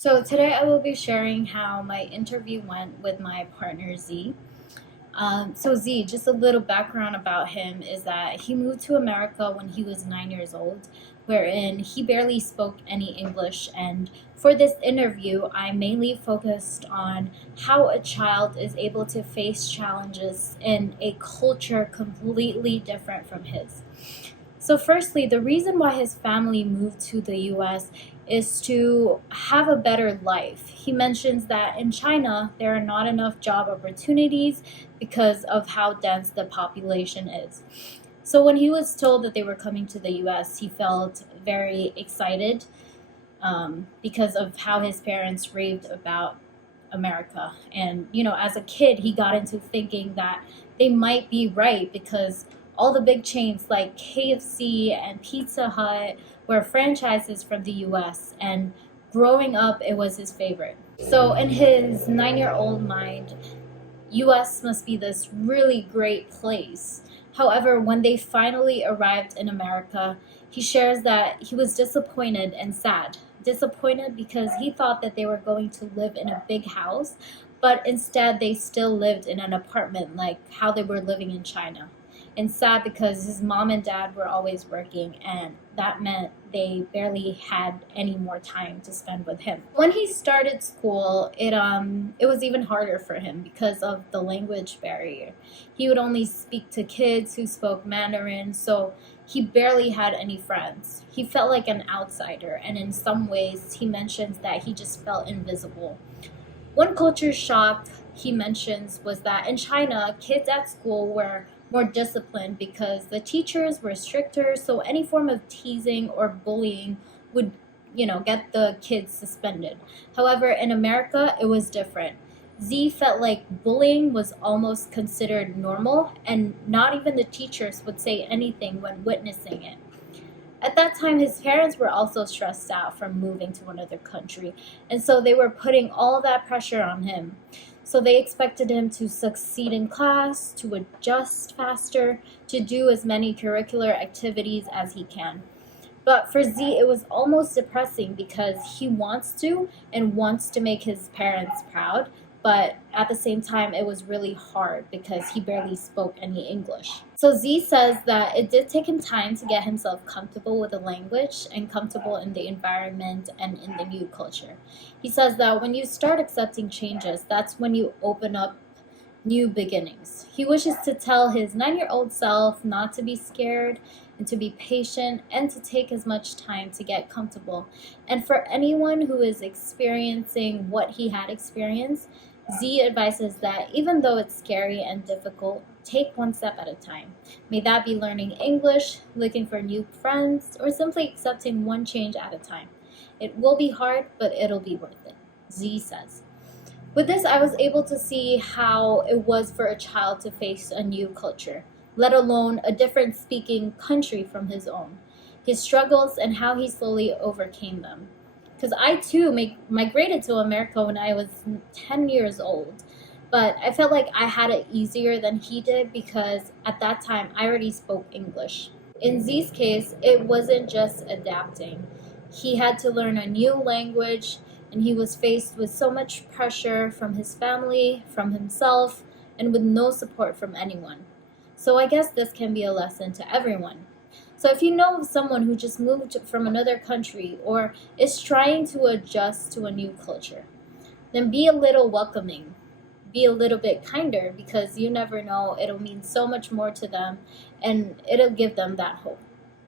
So today I will be sharing how my interview went with my partner Z. So Z, just a little background about him is that he moved to America when he was 9 years old, wherein he barely spoke any English. And for this interview, I mainly focused on how a child is able to face challenges in a culture completely different from his. So, firstly, the reason why his family moved to the US is to have a better life. He mentions that in China, there are not enough job opportunities because of how dense the population is. So, when he was told that they were coming to the US, he felt very excited because of how his parents raved about America. And, as a kid, he got into thinking that they might be right because all the big chains like KFC and Pizza Hut were franchises from the US. And growing up, it was his favorite. So, in his 9-year-old mind, US must be this really great place. However, when they finally arrived in America, he shares that he was disappointed and sad. Disappointed because he thought that they were going to live in a big house, but instead they still lived in an apartment like how they were living in China. And sad because his mom and dad were always working, and that meant they barely had any more time to spend with him. When he started school, it was even harder for him because of the language barrier. He would only speak to kids who spoke Mandarin, so he barely had any friends. He felt like an outsider, and in some ways, he mentions that he just felt invisible. One culture shock he mentions was that in China, kids at school were more disciplined because the teachers were stricter, so any form of teasing or bullying would, get the kids suspended. However, in America, it was different. Z felt like bullying was almost considered normal, and not even the teachers would say anything when witnessing it. At that time, his parents were also stressed out from moving to another country, and so they were putting all that pressure on him. So they expected him to succeed in class, to adjust faster, to do as many curricular activities as he can. But for Z, it was almost depressing because he wants to and wants to make his parents proud, but at the same time, it was really hard because he barely spoke any English. So Z says that it did take him time to get himself comfortable with the language and comfortable in the environment and in the new culture. He says that when you start accepting changes, that's when you open up new beginnings. He wishes to tell his 9-year-old self not to be scared and to be patient and to take as much time to get comfortable. And for anyone who is experiencing what he had experienced, Z advises that even though it's scary and difficult, take one step at a time. May that be learning English, looking for new friends, or simply accepting one change at a time. It will be hard, but it'll be worth it, Z says. With this, I was able to see how it was for a child to face a new culture, let alone a different speaking country from his own, his struggles and how he slowly overcame them. Because I too migrated to America when I was 10 years old, but I felt like I had it easier than he did because at that time I already spoke English. In Z's case, it wasn't just adapting. He had to learn a new language, and he was faced with so much pressure from his family, from himself, and with no support from anyone. So I guess this can be a lesson to everyone. So if you know of someone who just moved from another country or is trying to adjust to a new culture, then be a little welcoming. Be a little bit kinder because you never know, it'll mean so much more to them and it'll give them that hope.